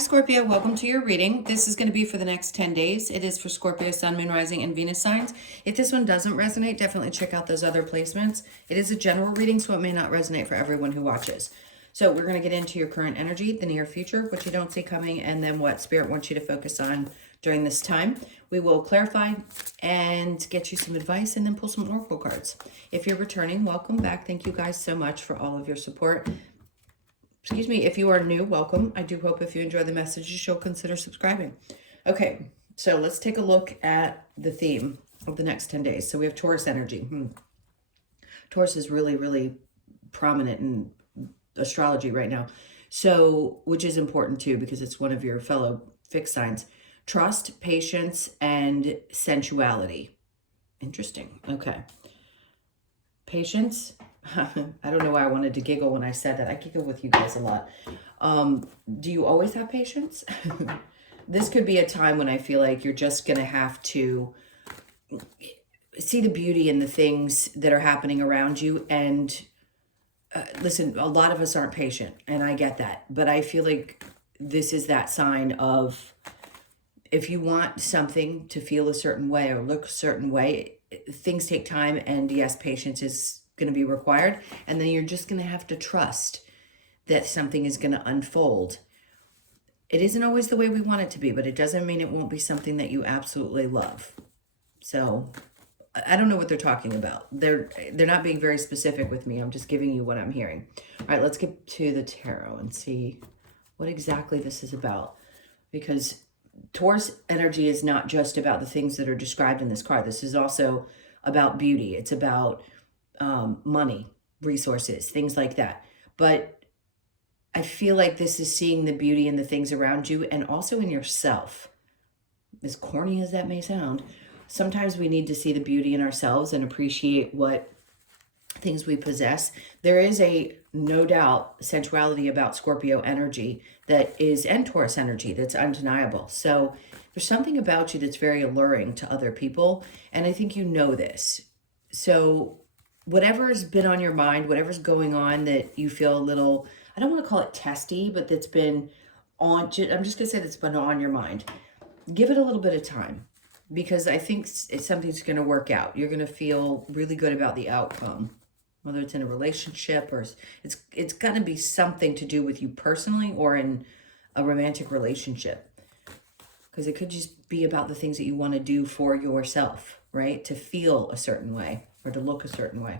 Scorpio, welcome to your reading. This is going to be for the next 10 days. It is for Scorpio, Sun, Moon, Rising, and Venus signs. If this one doesn't resonate, definitely check out those other placements. It is a general reading, so it may not resonate for everyone who watches. So we're going to get into your current energy, the near future, what you don't see coming, and then what Spirit wants you to focus on during this time. We will clarify and get you some advice and then pull some oracle cards. If you're returning, welcome back. Thank you guys so much for all of your support. Excuse me, if you are new, welcome. I do hope if you enjoy the messages, you'll consider subscribing. Okay, so let's take a look at the theme of the next 10 days. So we have Taurus energy. Taurus is really, really prominent in astrology right now. So, which is important too, because it's one of your fellow fixed signs. Trust, patience, and sensuality. Interesting. Okay. Patience. I don't know why I wanted to giggle when I said that. I giggle with you guys a lot. Do you always have patience? This could be a time when I feel like you're just going to have to see the beauty in the things that are happening around you. And listen, a lot of us aren't patient, and I get that. But I feel like this is that sign of if you want something to feel a certain way or look a certain way, things take time. And yes, patience is going to be required, and then you're just going to have to trust that something is going to unfold. It isn't always the way we want it to be, but it doesn't mean it won't be something that you absolutely love. So I don't know what they're talking about. They're not being very specific with me. I'm just giving you what I'm hearing. All right, let's get to the tarot and see what exactly this is about, because Taurus energy is not just about the things that are described in this card. This is also about beauty. It's about money, resources, things like that. But I feel like this is seeing the beauty in the things around you and also in yourself. As corny as that may sound, sometimes we need to see the beauty in ourselves and appreciate what things we possess. There is no doubt sensuality about Scorpio energy that is, and Taurus energy, that's undeniable. So there's something about you that's very alluring to other people, and I think you know this. So whatever's been on your mind, whatever's going on that you feel a little, I don't want to call it testy, but that's been on, I'm just going to say that's been on your mind. Give it a little bit of time, because I think something's going to work out. You're going to feel really good about the outcome, whether it's in a relationship or it's going to be something to do with you personally or in a romantic relationship. Because it could just be about the things that you want to do for yourself, right? To feel a certain way or to look a certain way.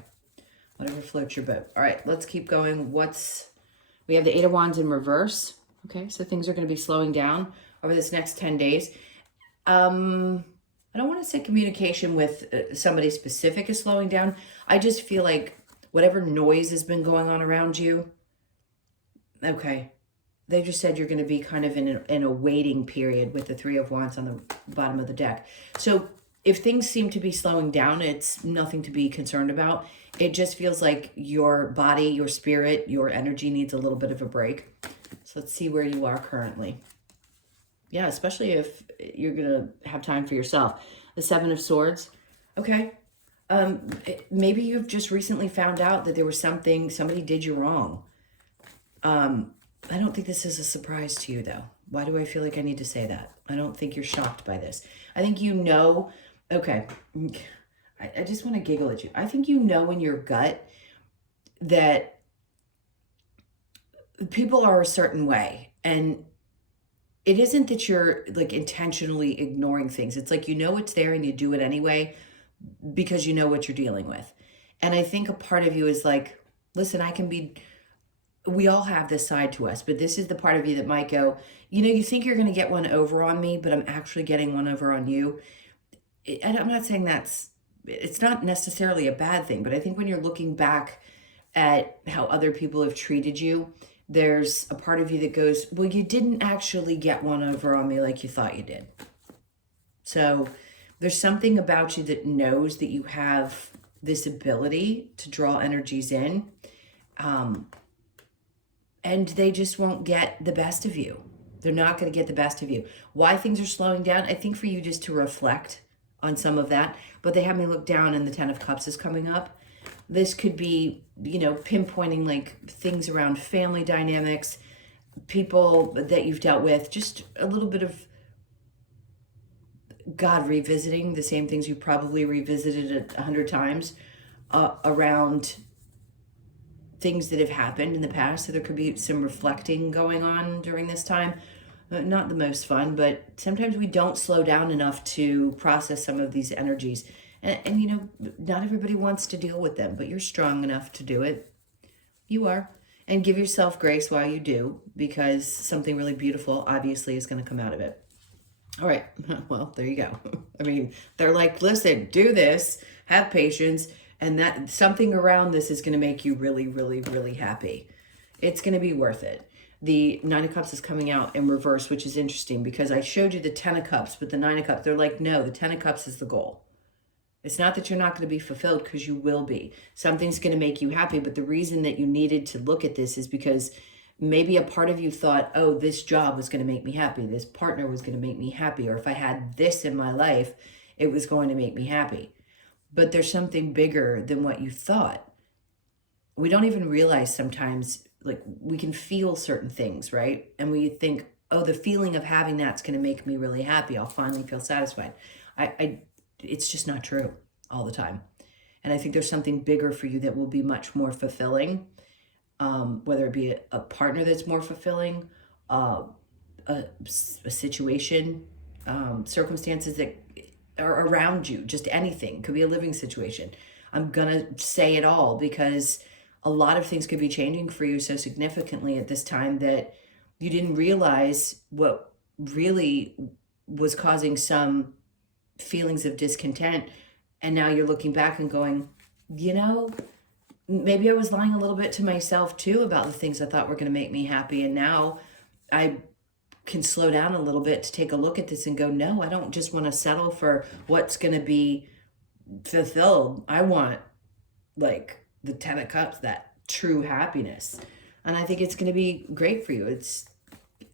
Whatever floats your boat. All right, let's keep going. We have the Eight of Wands in reverse. Okay, so things are going to be slowing down over this next 10 days. I don't want to say communication with somebody specific is slowing down. I just feel like whatever noise has been going on around you, okay, they just said you're going to be kind of in a waiting period with the Three of Wands on the bottom of the deck. So if things seem to be slowing down, it's nothing to be concerned about. It just feels like your body, your spirit, your energy needs a little bit of a break. So let's see where you are currently. Yeah, especially if you're going to have time for yourself. The Seven of Swords. Okay. Maybe you've just recently found out that there was somebody did you wrong. I don't think this is a surprise to you, though. Why do I feel like I need to say that? I don't think you're shocked by this. I think you know, okay, I just want to giggle at you. I think you know in your gut that people are a certain way, and it isn't that you're like intentionally ignoring things. It's like you know it's there and you do it anyway because you know what you're dealing with. And I think a part of you is like, listen, we all have this side to us, but this is the part of you that might go, you think you're going to get one over on me, but I'm actually getting one over on you. And I'm not saying it's not necessarily a bad thing, but I think when you're looking back at how other people have treated you, there's a part of you that goes, well, you didn't actually get one over on me like you thought you did. So there's something about you that knows that you have this ability to draw energies in. And they just won't get the best of you. They're not going to get the best of you. Why things are slowing down? I think for you just to reflect on some of that. But they have me look down and the Ten of Cups is coming up. This could be, pinpointing like things around family dynamics, people that you've dealt with, just a little bit of God revisiting the same things you probably revisited 100 times around things that have happened in the past. So there could be some reflecting going on during this time. Not the most fun, but sometimes we don't slow down enough to process some of these energies. And you know, not everybody wants to deal with them, but you're strong enough to do it. You are. And give yourself grace while you do, because something really beautiful obviously is going to come out of it. All right. Well, there you go. I mean, they're like, listen, do this, have patience, and that something around this is going to make you really, really, really happy. It's going to be worth it. The Nine of Cups is coming out in reverse, which is interesting because I showed you the Ten of Cups, but the Nine of Cups, they're like, no, the Ten of Cups is the goal. It's not that you're not going to be fulfilled, because you will be. Something's going to make you happy, but the reason that you needed to look at this is because maybe a part of you thought, oh, this job was going to make me happy. This partner was going to make me happy. Or if I had this in my life, it was going to make me happy. But there's something bigger than what you thought. We don't even realize sometimes, like, we can feel certain things, right? And we think, oh, the feeling of having that's going to make me really happy. I'll finally feel satisfied. It's just not true all the time. And I think there's something bigger for you that will be much more fulfilling. Whether it be a partner that's more fulfilling, a situation, circumstances that are around you, just anything. Could be a living situation. I'm going to say it all because a lot of things could be changing for you so significantly at this time that you didn't realize what really was causing some feelings of discontent. And now you're looking back and going, you know, maybe I was lying a little bit to myself too about the things I thought were going to make me happy. And now I can slow down a little bit to take a look at this and go, no, I don't just want to settle for what's going to be fulfilled. I want, like, the Ten of Cups, that true happiness. And I think it's going to be great for you. It's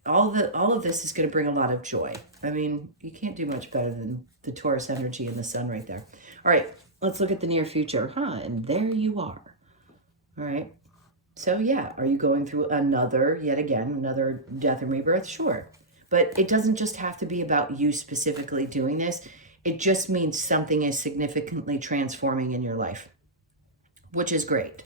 all of this is going to bring a lot of joy. I mean, you can't do much better than the Taurus energy and the sun right there. All right, let's look at the near future. And there you are. All right. So yeah, are you going through another death and rebirth? Sure. But it doesn't just have to be about you specifically doing this. It just means something is significantly transforming in your life, which is great.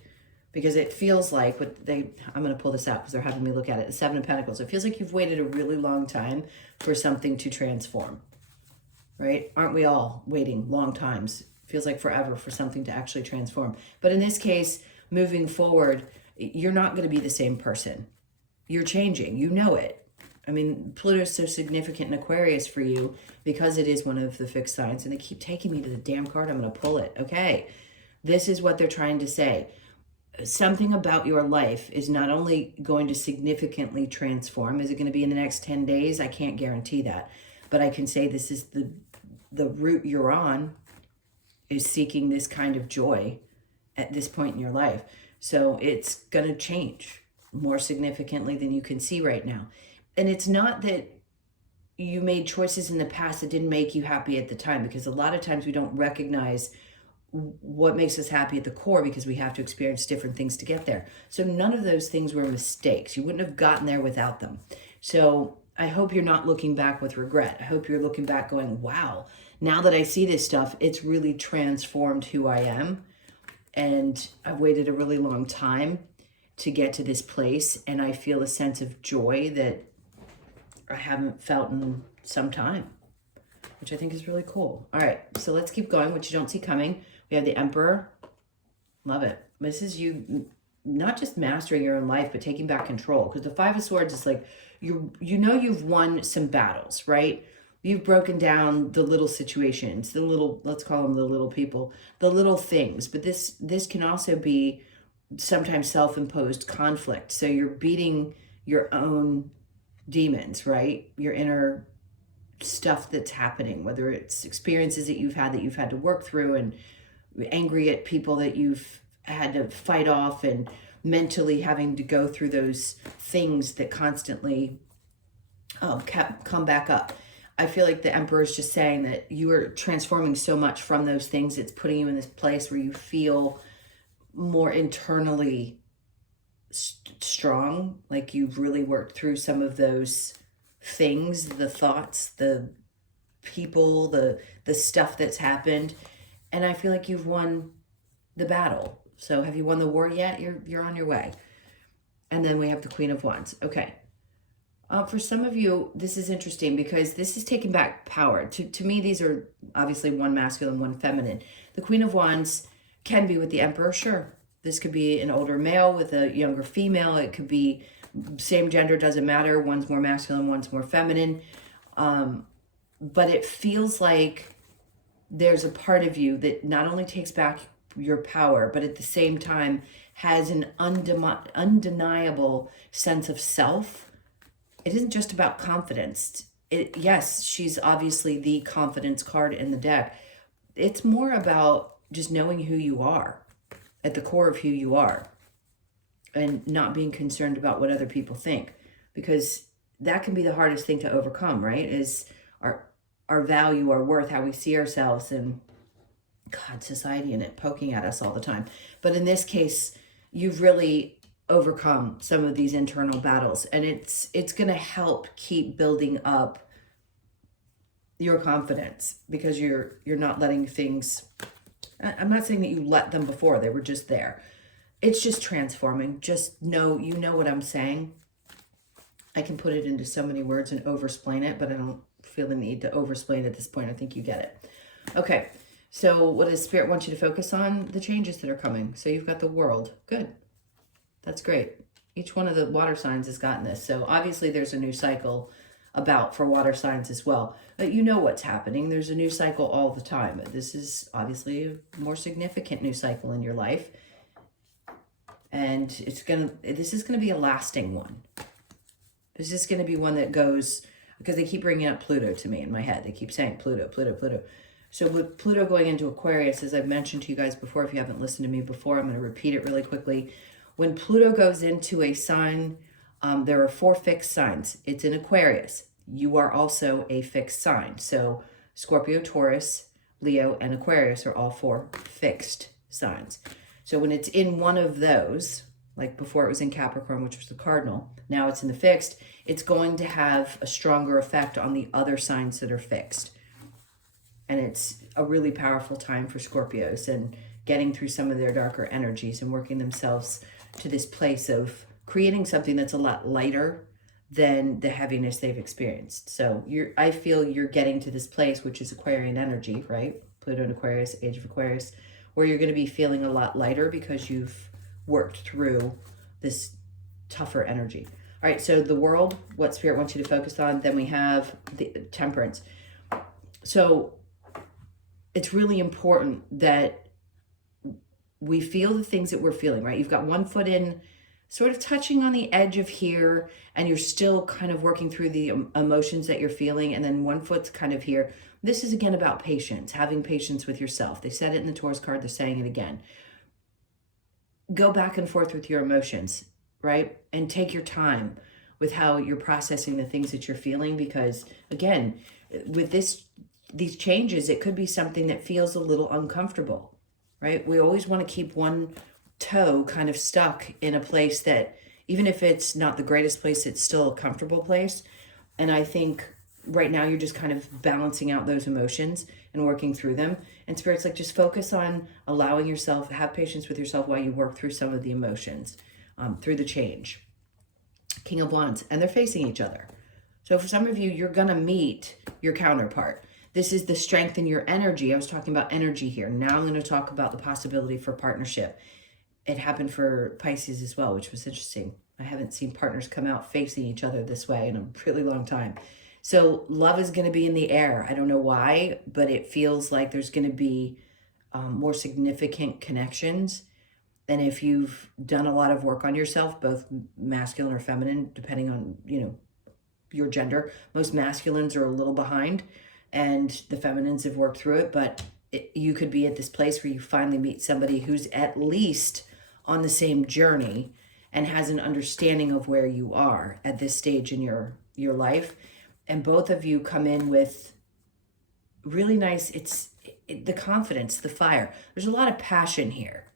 Because it feels like, I'm going to pull this out because they're having me look at it, the Seven of Pentacles. It feels like you've waited a really long time for something to transform, right? Aren't we all waiting long times? Feels like forever for something to actually transform. But in this case, moving forward, you're not going to be the same person. You're changing. You know it. I mean, Pluto's so significant in Aquarius for you because it is one of the fixed signs. And they keep taking me to the damn card. I'm going to pull it. Okay. This is what they're trying to say. Something about your life is not only going to significantly transform. Is it going to be in the next 10 days? I can't guarantee that. But I can say this is the route you're on is seeking this kind of joy at this point in your life. So it's going to change more significantly than you can see right now. And it's not that you made choices in the past that didn't make you happy at the time, because a lot of times we don't recognize what makes us happy at the core because we have to experience different things to get there. So none of those things were mistakes. You wouldn't have gotten there without them. So I hope you're not looking back with regret. I hope you're looking back going, wow, now that I see this stuff, it's really transformed who I am. And I've waited a really long time to get to this place. And I feel a sense of joy that I haven't felt in some time, which I think is really cool. All right, so let's keep going, which you don't see coming. We have the Emperor. Love it. This is you not just mastering your own life, but taking back control. Because the Five of Swords is like, you know you've won some battles, right? You've broken down the little situations, the little, let's call them the little people, the little things. But this can also be sometimes self-imposed conflict. So you're beating your own demons, right? Your inner stuff that's happening, whether it's experiences that you've had to work through, and angry at people that you've had to fight off, and mentally having to go through those things that constantly come back up. I feel like the Emperor is just saying that you are transforming so much from those things. It's putting you in this place where you feel more internally strong, like you've really worked through some of those things, the thoughts, the people, the stuff that's happened, and I feel like you've won the battle. So have you won the war yet? You're on your way. And then we have the Queen of Wands. Okay. For some of you, this is interesting because this is taking back power. To me, these are obviously one masculine, one feminine. The Queen of Wands can be with the Emperor, sure. This could be an older male with a younger female. It could be same gender, doesn't matter. One's more masculine, one's more feminine. But it feels like there's a part of you that not only takes back your power, but at the same time has an undeniable sense of self. It isn't just about confidence. Yes, she's obviously the confidence card in the deck. It's more about just knowing who you are, at the core of who you are, and not being concerned about what other people think, because that can be the hardest thing to overcome, right? Is our value, our worth, how we see ourselves, and God, society and it poking at us all the time. But in this case, you've really overcome some of these internal battles, and it's going to help keep building up your confidence, because you're not letting things, I'm not saying that you let them before, they were just there. It's just transforming. Just know, you know what I'm saying. I can put it into so many words and overexplain it, but I don't feel the need to overexplain at this point. I think you get it. Okay, so what does Spirit want you to focus on? The changes that are coming. So you've got the World. Good. That's great. Each one of the water signs has gotten this. So obviously there's a new cycle about for water signs as well. But you know what's happening. There's a new cycle all the time. This is obviously a more significant new cycle in your life. And this is going to be a lasting one. This is going to be one that goes, because they keep bringing up Pluto to me in my head. They keep saying Pluto, Pluto, Pluto. So with Pluto going into Aquarius, as I've mentioned to you guys before, if you haven't listened to me before, I'm going to repeat it really quickly. When Pluto goes into a sign, there are 4 fixed signs. It's in Aquarius. You are also a fixed sign. So Scorpio, Taurus, Leo, and Aquarius are all 4 fixed signs. So when it's in one of those, like before it was in Capricorn, which was the cardinal, now it's in the fixed, it's going to have a stronger effect on the other signs that are fixed. And it's a really powerful time for Scorpios and getting through some of their darker energies and working themselves to this place of creating something that's a lot lighter than the heaviness they've experienced. So I feel you're getting to this place, which is Aquarian energy, right? Pluto and Aquarius, age of Aquarius, where you're going to be feeling a lot lighter because you've worked through this tougher energy. All right, so the World, what Spirit wants you to focus on. Then we have the Temperance. So it's really important that we feel the things that we're feeling, right? You've got one foot in, sort of touching on the edge of here, and you're still kind of working through the emotions that you're feeling, and then one foot's kind of here. This is, again, about patience, having patience with yourself. They said it in the Taurus card, they're saying it again. Go back and forth with your emotions, right? And take your time with how you're processing the things that you're feeling, because, again, with these changes, it could be something that feels a little uncomfortable, right? We always want to keep one toe kind of stuck in a place that, even if it's not the greatest place, it's still a comfortable place. And I think right now you're just kind of balancing out those emotions and working through them. And Spirit's like, just focus on allowing yourself, have patience with yourself while you work through some of the emotions, through the change. King of Wands, and they're facing each other. So for some of you, you're going to meet your counterpart. This is the strength in your energy. I was talking about energy here. Now I'm going to talk about the possibility for partnership. It happened for Pisces as well, which was interesting. I haven't seen partners come out facing each other this way in a really long time. So love is going to be in the air. I don't know why, but it feels like there's going to be more significant connections. And if you've done a lot of work on yourself, both masculine or feminine, depending on, your gender, most masculines are a little behind and the feminines have worked through it, but you could be at this place where you finally meet somebody who's at least on the same journey and has an understanding of where you are at this stage in your life. And both of you come in with really nice, the confidence, the fire. There's a lot of passion here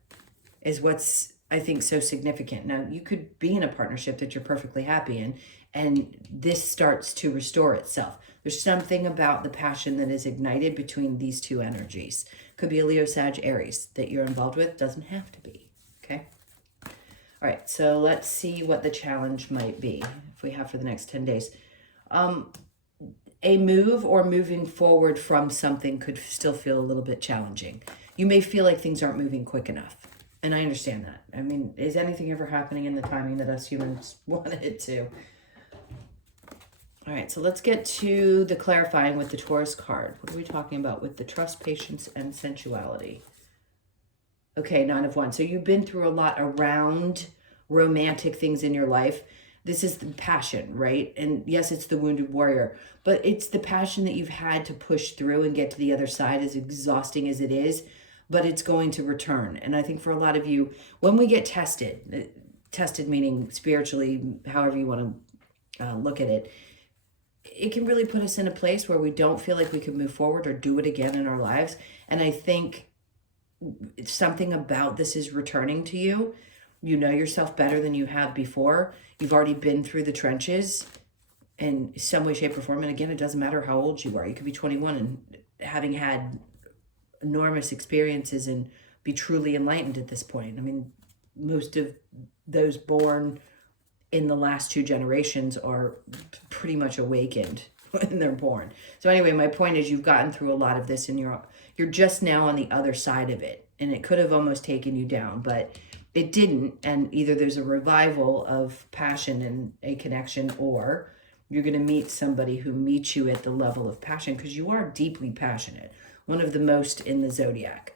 is what's I think, so significant. Now, you could be in a partnership that you're perfectly happy in, and this starts to restore itself. There's something about the passion that is ignited between these two energies. Could be a Leo, Sag, Aries that you're involved with. Doesn't have to be. Okay. All right. So let's see what the challenge might be if we have for the next 10 days. A move or moving forward from something could still feel a little bit challenging. You may feel like things aren't moving quick enough. And I understand that. I mean, is anything ever happening in the timing that us humans want it to? All right, so let's get to the clarifying with the Taurus card. What are we talking about with the trust, patience, and sensuality? Okay, 9 of Wands. So you've been through a lot around romantic things in your life. This is the passion, right? And yes, it's the wounded warrior, but it's the passion that you've had to push through and get to the other side, as exhausting as it is, but it's going to return. And I think for a lot of you, when we get tested, tested meaning spiritually, however you want to look at it, it can really put us in a place where we don't feel like we can move forward or do it again in our lives. And I think something about this is returning to you. You know yourself better than you have before. You've already been through the trenches in some way, shape, or form. And again, it doesn't matter how old you are. You could be 21 and having had enormous experiences and be truly enlightened at this point. I mean, most of those born in the last 2 generations are pretty much awakened when they're born. So anyway, my point is you've gotten through a lot of this and you're just now on the other side of it. And it could have almost taken you down, but it didn't. And either there's a revival of passion and a connection, or you're going to meet somebody who meets you at the level of passion, because you are deeply passionate. One of the most in the zodiac.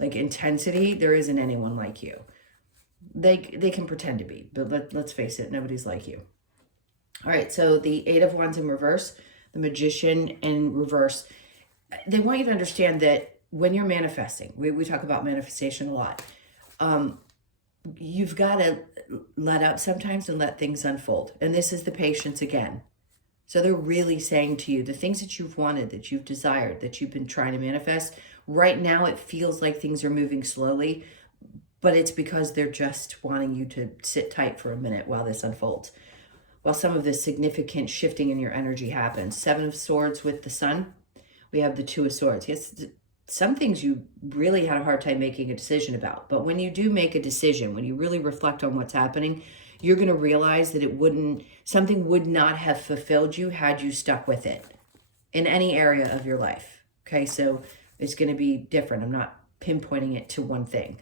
Like intensity, there isn't anyone like you. They can pretend to be, but let's face it, nobody's like you. All right, so the 8 of Wands in reverse, the Magician in reverse. They want you to understand that when you're manifesting, we talk about manifestation a lot. You've got to let up sometimes and let things unfold. And this is the patience again. So they're really saying to you, the things that you've wanted, that you've desired, that you've been trying to manifest, right now it feels like things are moving slowly, but it's because they're just wanting you to sit tight for a minute while this unfolds. While some of this significant shifting in your energy happens. 7 of Swords with the Sun. We have the 2 of Swords. Yes, some things you really had a hard time making a decision about. But when you do make a decision, when you really reflect on what's happening, you're going to realize that something would not have fulfilled you had you stuck with it in any area of your life. Okay, so it's going to be different. I'm not pinpointing it to one thing.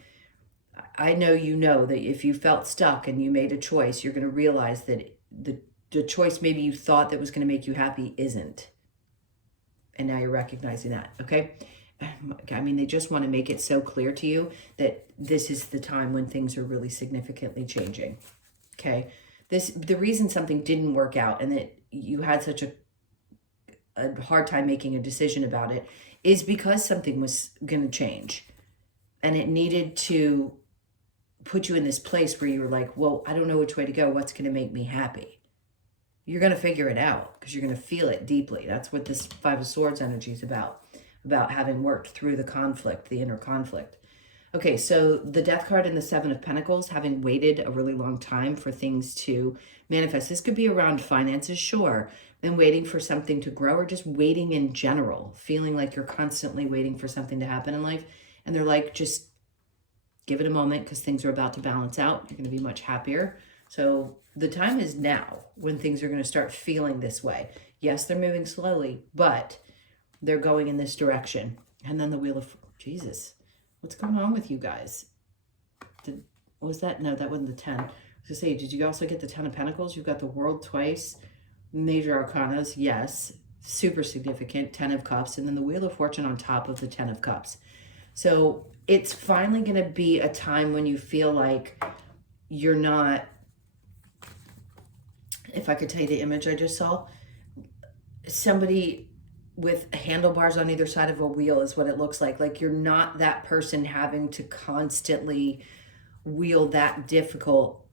I know you know that if you felt stuck and you made a choice, you're going to realize that the choice maybe you thought that was going to make you happy isn't. And now you're recognizing that, okay? I mean, they just want to make it so clear to you that this is the time when things are really significantly changing, okay? The reason something didn't work out and that you had such a hard time making a decision about it is because something was going to change. And it needed to put you in this place where you were like, well, I don't know which way to go. What's going to make me happy? You're going to figure it out because you're going to feel it deeply. That's what this 5 of Swords energy is about having worked through the conflict, the inner conflict. Okay, so the Death card and the 7 of Pentacles, having waited a really long time for things to manifest. This could be around finances, sure, and waiting for something to grow, or just waiting in general, feeling like you're constantly waiting for something to happen in life. And they're like, just give it a moment because things are about to balance out. You're going to be much happier. So the time is now when things are going to start feeling this way. Yes, they're moving slowly, but they're going in this direction. And then the Wheel of Jesus. What's going on with you guys? Was that? No, that wasn't the 10. I was going to say, did you also get the 10 of Pentacles? You've got the World twice. Major Arcanas, yes. Super significant. 10 of Cups. And then the Wheel of Fortune on top of the 10 of Cups. So it's finally going to be a time when you feel like you're not, if I could tell you the image I just saw, somebody with handlebars on either side of a wheel is what it looks like. Like you're not that person having to constantly wheel that difficult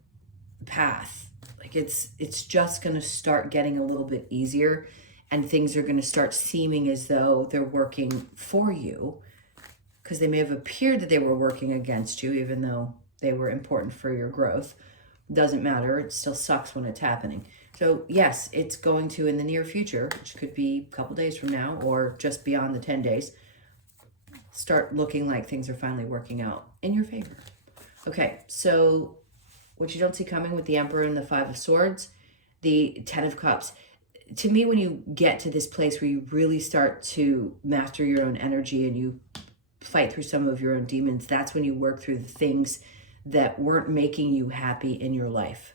path. Like it's just going to start getting a little bit easier, and things are going to start seeming as though they're working for you, because they may have appeared that they were working against you, even though They were important for your growth. Doesn't matter. It still sucks when it's happening. So yes, it's going to, in the near future, which could be a couple days from now or just beyond the 10 days, start looking like things are finally working out in your favor. Okay, so what you don't see coming with the Emperor and the Five of Swords, the Ten of Cups. To me, when you get to this place where you really start to master your own energy and you fight through some of your own demons, that's when you work through the things that weren't making you happy in your life,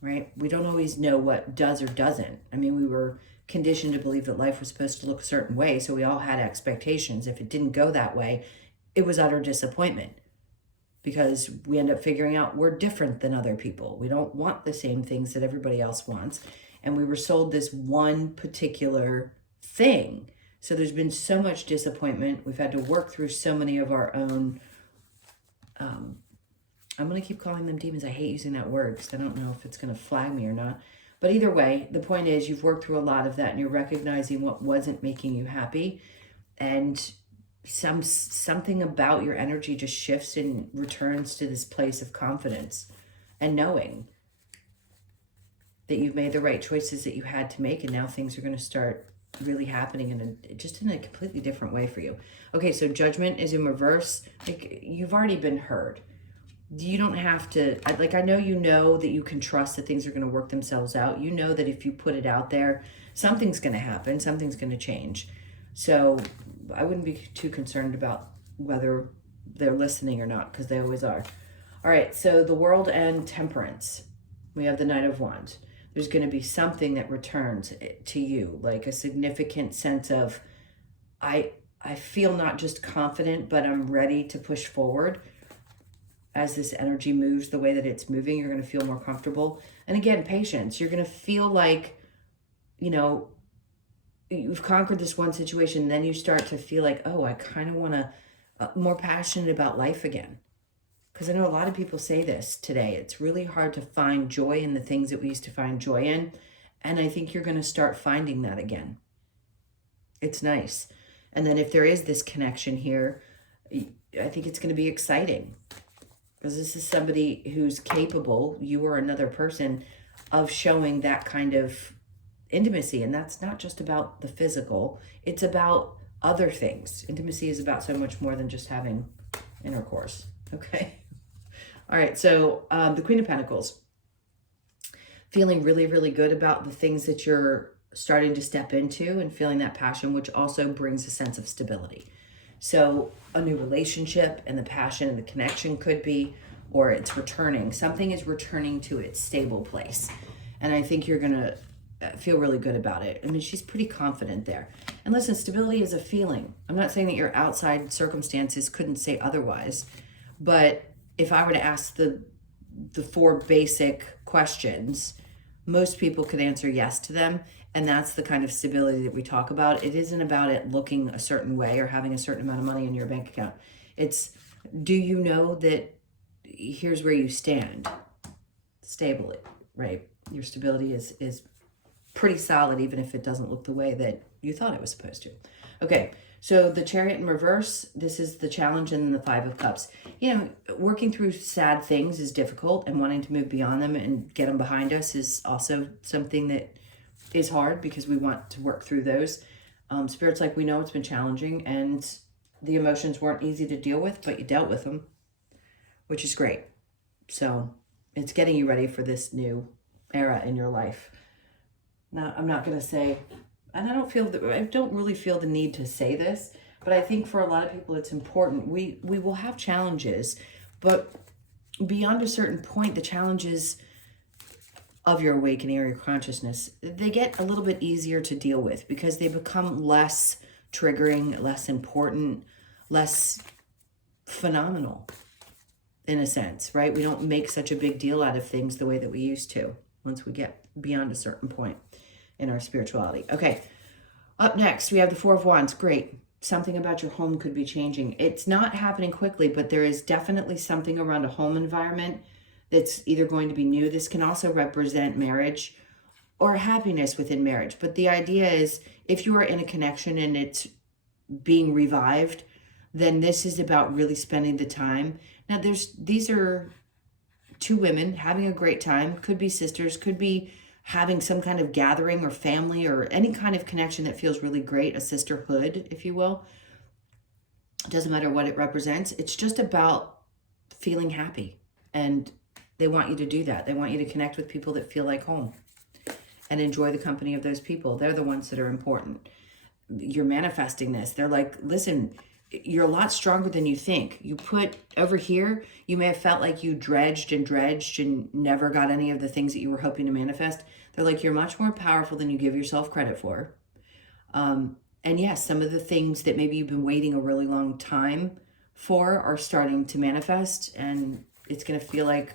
right? We don't always know what does or doesn't. I mean, we were conditioned to believe that life was supposed to look a certain way, so we all had expectations. If it didn't go that way, it was utter disappointment, because we end up figuring out we're different than other people. We don't want the same things that everybody else wants, and we were sold this one particular thing. So there's been so much disappointment. We've had to work through so many of our own, I'm going to keep calling them demons. I hate using that word because I don't know if it's going to flag me or not. But either way, the point is you've worked through a lot of that and you're recognizing what wasn't making you happy. And something about your energy just shifts and returns to this place of confidence and knowing that you've made the right choices that you had to make. And now things are going to start really happening in a completely different way for you. Okay, so Judgment is in reverse. Like, you've already been heard. You don't have to, like, I know you know that you can trust that things are going to work themselves out. You know that if you put it out there, something's going to happen, something's going to change. So I wouldn't be too concerned about whether they're listening or not, because they always are. All right, so the World and Temperance. We have the Knight of Wands. There's going to be something that returns to you, like a significant sense of, I feel not just confident, but I'm ready to push forward. As this energy moves the way that it's moving, you're going to feel more comfortable. And again, patience. You're going to feel like, you know, you've conquered this one situation. Then you start to feel like, oh, I kind of want to, more passionate about life again. Because I know a lot of people say this today. It's really hard to find joy in the things that we used to find joy in. And I think you're going to start finding that again. It's nice. And then if there is this connection here, I think it's going to be exciting. Because this is somebody who's capable, you or another person, of showing that kind of intimacy. And that's not just about the physical. It's about other things. Intimacy is about so much more than just having intercourse. Okay? All right, so the Queen of Pentacles. Feeling really, really good about the things that you're starting to step into and feeling that passion, which also brings a sense of stability. So a new relationship and the passion and the connection could be, or it's returning. Something is returning to its stable place. And I think you're going to feel really good about it. I mean, she's pretty confident there. And listen, stability is a feeling. I'm not saying that your outside circumstances couldn't say otherwise. But if I were to ask the four basic questions, most people could answer yes to them. And that's the kind of stability that we talk about. It isn't about it looking a certain way or having a certain amount of money in your bank account. It's, do you know that here's where you stand stably, right? Your stability is pretty solid, even if it doesn't look the way that you thought it was supposed to. Okay, so the Chariot in reverse, this is the challenge, and the Five of Cups. You know, working through sad things is difficult, and wanting to move beyond them and get them behind us is also something that is hard, because we want to work through those. Spirit's like, we know it's been challenging and the emotions weren't easy to deal with, but you dealt with them, which is great. So it's getting you ready for this new era in your life. Now, I'm not going to say, and I don't really feel the need to say this, but I think for a lot of people it's important. We will have challenges, but beyond a certain point, the challenges of your awakening or your consciousness, they get a little bit easier to deal with because they become less triggering, less important, less phenomenal in a sense, right? We don't make such a big deal out of things the way that we used to once we get beyond a certain point in our spirituality. Okay, up next, we have the Four of Wands. Great. Something about your home could be changing. It's not happening quickly, but there is definitely something around a home environment that's either going to be new. This can also represent marriage or happiness within marriage. But the idea is, if you are in a connection and it's being revived, then this is about really spending the time. Now these are two women having a great time, could be sisters, could be having some kind of gathering or family or any kind of connection that feels really great, a sisterhood, if you will. It doesn't matter what it represents. It's just about feeling happy. And they want you to do that. They want you to connect with people that feel like home and enjoy the company of those people. They're the ones that are important. You're manifesting this. They're like, listen, you're a lot stronger than you think. You put over here, you may have felt like you dredged and never got any of the things that you were hoping to manifest. They're like, you're much more powerful than you give yourself credit for. And yes, some of the things that maybe you've been waiting a really long time for are starting to manifest, and it's going to feel like,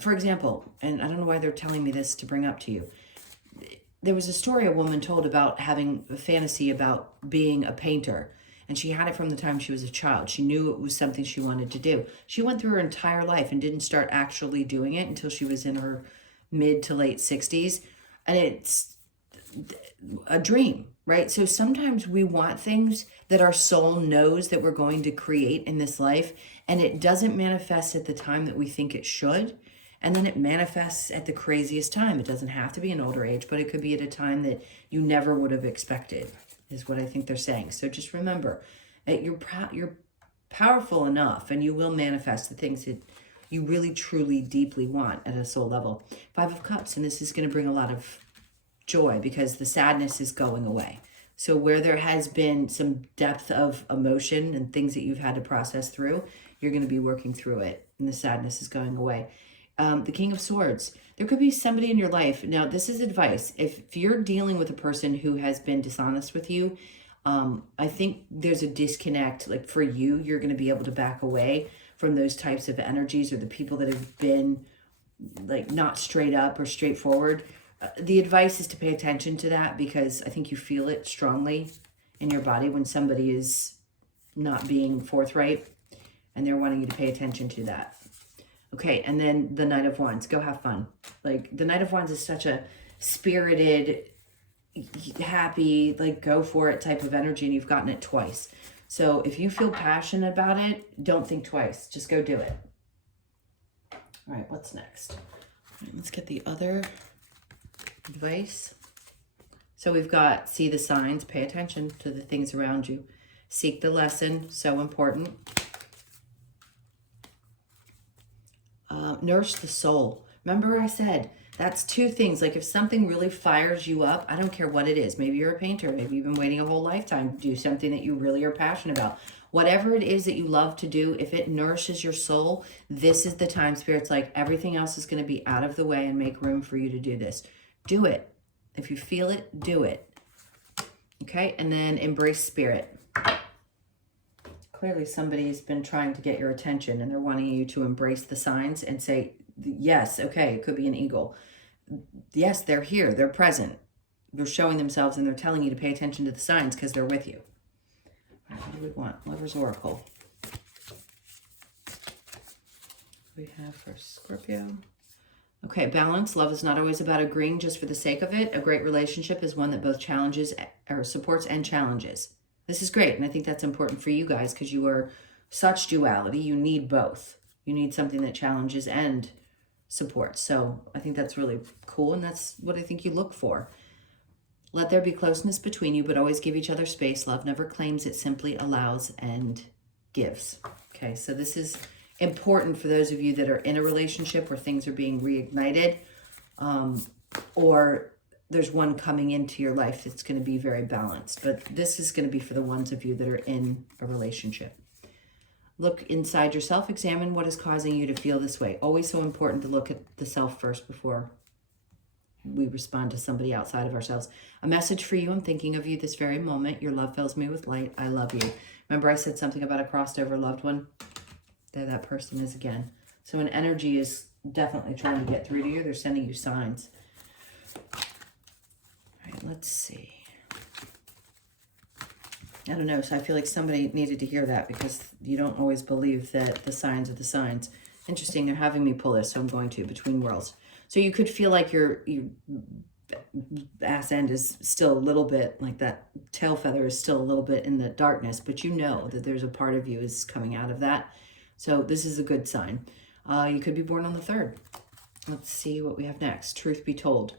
for example, and I don't know why they're telling me this to bring up to you. There was a story a woman told about having a fantasy about being a painter. And she had it from the time she was a child. She knew it was something she wanted to do. She went through her entire life and didn't start actually doing it until she was in her mid to late 60s. And it's a dream, right? So sometimes we want things that our soul knows that we're going to create in this life, and it doesn't manifest at the time that we think it should. And then it manifests at the craziest time. It doesn't have to be an older age, but it could be at a time that you never would have expected, is what I think they're saying. So just remember that you're powerful enough, and you will manifest the things that you really, truly, deeply want at a soul level. 5 of Cups, and this is going to bring a lot of joy because the sadness is going away. So where there has been some depth of emotion and things that you've had to process through, you're going to be working through it, and the sadness is going away. The King of Swords. There could be somebody in your life. Now, this is advice. If you're dealing with a person who has been dishonest with you, I think there's a disconnect. Like for you, you're going to be able to back away from those types of energies or the people that have been like not straight up or straightforward. The advice is to pay attention to that because I think you feel it strongly in your body when somebody is not being forthright, and they're wanting you to pay attention to that. Okay, and then the Knight of Wands. Go have fun. Like, the Knight of Wands is such a spirited, happy, like, go for it type of energy, and you've gotten it twice. So if you feel passionate about it, don't think twice. Just go do it. All right, what's next? All right, let's get the other advice. So we've got, see the signs, pay attention to the things around you. Seek the lesson, so important. Nourish the soul. Remember I said, that's 2 things. Like if something really fires you up, I don't care what it is. Maybe you're a painter. Maybe you've been waiting a whole lifetime to do something that you really are passionate about. Whatever it is that you love to do, if it nourishes your soul, this is the time. Spirit's like, everything else is going to be out of the way and make room for you to do this. Do it. If you feel it, do it. Okay, and then embrace spirit. Clearly somebody's been trying to get your attention and they're wanting you to embrace the signs and say, yes, okay, it could be an eagle. Yes, they're here, they're present. They're showing themselves and they're telling you to pay attention to the signs because they're with you. All right, what do we want? Lover's Oracle. We have for Scorpio. Okay, balance. Love is not always about agreeing just for the sake of it. A great relationship is one that both challenges or supports and challenges. This is great, and I think that's important for you guys because you are such duality. You need both. You need something that challenges and supports. So I think that's really cool, and that's what I think you look for. Let there be closeness between you, but always give each other space. Love never claims, it simply allows and gives. Okay, so this is important for those of you that are in a relationship where things are being reignited, or there's one coming into your life that's going to be very balanced. But this is going to be for the ones of you that are in a relationship. Look inside yourself. Examine what is causing you to feel this way. Always so important to look at the self first before we respond to somebody outside of ourselves. A message for you. I'm thinking of you this very moment. Your love fills me with light. I love you. Remember I said something about a crossed over loved one? There that person is again. So an energy is definitely trying to get through to you. They're sending you signs. All right, let's see. I don't know. So I feel like somebody needed to hear that because you don't always believe that the signs are the signs. Interesting. They're having me pull this, so I'm going to Between Worlds. So you could feel like your ass end is still a little bit, like that tail feather is still a little bit in the darkness, but you know that there's a part of you is coming out of that. So this is a good sign. You could be born on the 3rd. Let's see what we have next. Truth be told.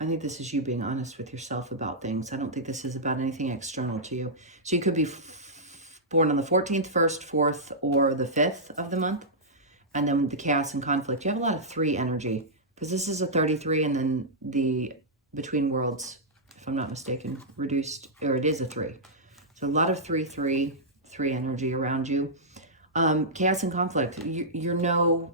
I think this is you being honest with yourself about things. I don't think this is about anything external to you. So you could be born on the 14th, 1st, 4th, or the 5th of the month. And then the chaos and conflict. You have a lot of 3 energy, because this is a 33, and then the between worlds, if I'm not mistaken, reduced, or it is a 3. So a lot of 3 energy around you. Chaos and conflict. You're no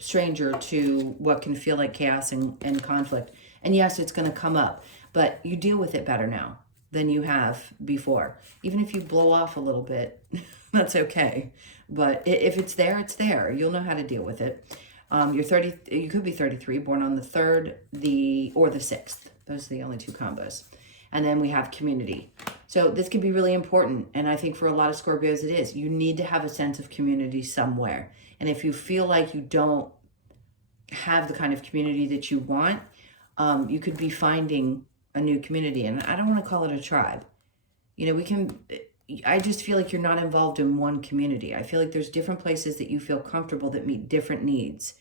stranger to what can feel like chaos and conflict. And yes, it's going to come up, but you deal with it better now than you have before. Even if you blow off a little bit, that's okay. But if it's there, it's there. You'll know how to deal with it. You're 30. You could be 33, born on the 3rd, or the 6th. Those are the only 2 combos. And then we have community. So this could be really important. And I think for a lot of Scorpios, it is. You need to have a sense of community somewhere. And if you feel like you don't have the kind of community that you want, you could be finding a new community. And I don't want to call it a tribe. You know, I just feel like you're not involved in one community. I feel like there's different places that you feel comfortable that meet different needs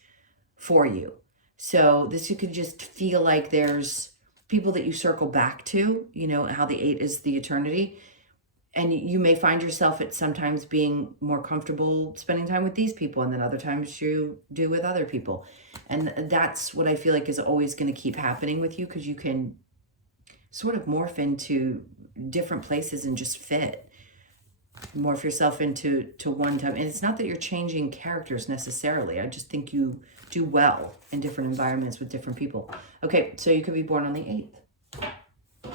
for you. So this, you could just feel like there's people that you circle back to, you know, how the 8 is the eternity. And you may find yourself at sometimes being more comfortable spending time with these people, and then other times you do with other people. And that's what I feel like is always going to keep happening with you, because you can sort of morph into different places and just fit. Morph yourself into one time. And it's not that you're changing characters necessarily. I just think you do well in different environments with different people. Okay, so you could be born on the 8th. All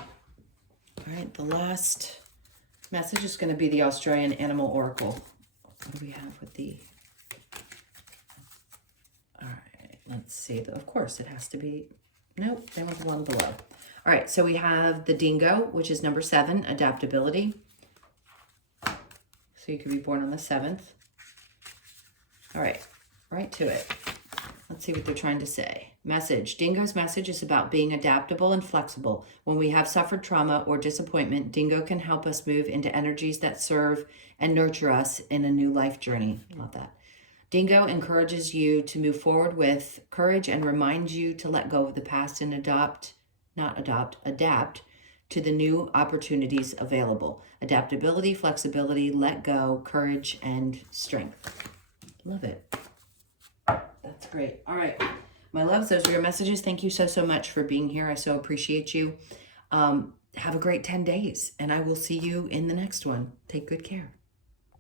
right, the last message is going to be the Australian Animal Oracle. What do we have with the... All right, let's see. Of course, it has to be... Nope, they went the one below. All right, so we have the dingo, which is number 7, adaptability. So you could be born on the 7th. All right, right to it. Let's see what they're trying to say. Message. Dingo's message is about being adaptable and flexible. When we have suffered trauma or disappointment, Dingo can help us move into energies that serve and nurture us in a new life journey. Love that. Dingo encourages you to move forward with courage and reminds you to let go of the past and adapt to the new opportunities available. Adaptability, flexibility, let go, courage, and strength. Love it. That's great. All right, my loves, those are your messages. Thank you so much for being here. I so appreciate you. Have a great 10 days, and I will see you in the next one. Take good care.